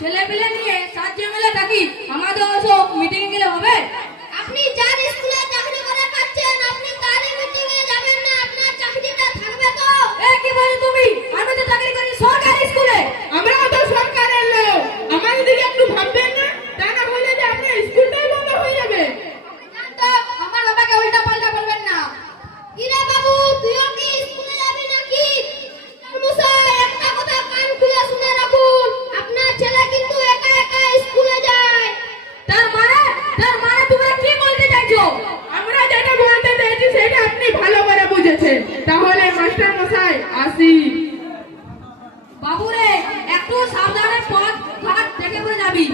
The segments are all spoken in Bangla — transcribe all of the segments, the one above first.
ছেলে পেলে নিয়ে 7 জন মিলে থাকি, আমাদের সব মিটিং এ গেলে হবে? আপনি যার স্কুলে চাকরি করে খাচ্ছেন, আপনি তারই মিটিং এ যাবেন না? আপনার চাকরিটা থাকবে তো? এ কি বলে তুমি? আমি তো চাকরি করি সরকারি স্কুলে। আমরাও তো সরকারের লোক, আমাদের দিকে একটু ভাববেন না? তা না হলে যে আপনার স্কুলটাই বন্ধ হয়ে যাবে। জানতো, আমার বাবাকে উল্টা পাল্টা বলবেন না। কিরে বাবু, তুইও কি স্কুলে যাবি নাকি? মশাই, একটা কথা কান খুলে শুনে রাখুন, আপনার ছেলে কিন্তু একা একা স্কুলে যায়। তার মানে তুমি কি বলতে চাইছো? আমরা যেটা বলতে চাইছি সেটা আপনি ভালো করে বুঝেছেন। তাহলে মাস্টার মশাই আসি। বাবুরে, একটু সাবধানে পথ ঘাট দেখে করে যাবি।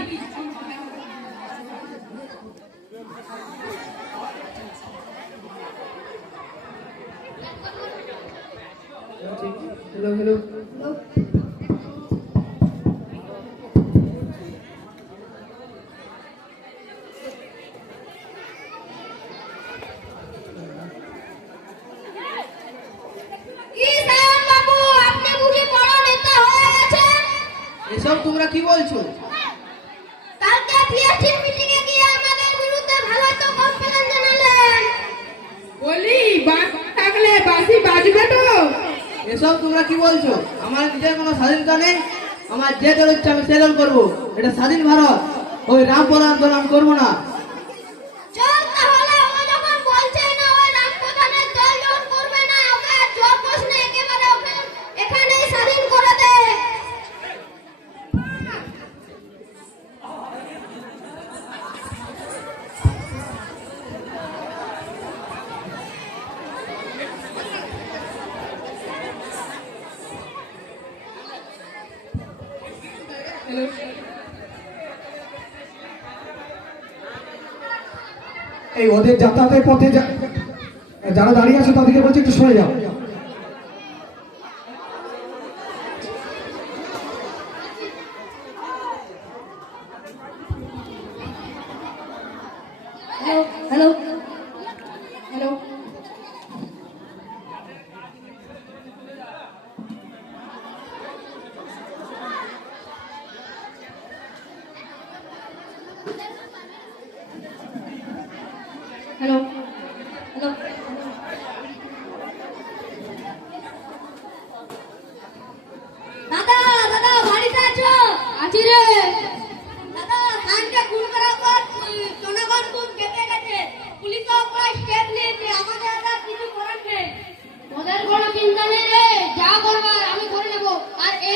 Hello hello. কি সায়ন বাবু, আপনি বুঝি বড় নেতা হয়ে গেছেন? এসব তোমরা কি বলছো? কালকে পিএসসি মিটিং এ গিয়ে আমাদের বিরুদ্ধে ভালো তো কমপ্লেন জানালেন। বলি বাস থাকলে বাসি বাজবে তো? এসব তোমরা কি বলছো? আমার নিজের কোনো স্বাধীনতা নেই। আমার যে দল ইচ্ছা আমি সে দল করবো। এটা স্বাধীন ভারত। ওই রামপুর আন্দোলন করবো না। চল তাহলে, ও যখন বলছে না ওই রামপ্রধানের দল যখন করবে না, ওকে জোর প্রশ্নে একেবারে ওকে এখানেই স্বাধীন করে দে। এই ওদের যাতায়াতের পথে যারা দাঁড়িয়ে আছে তাদেরকে বলছে একটু সরে যাও।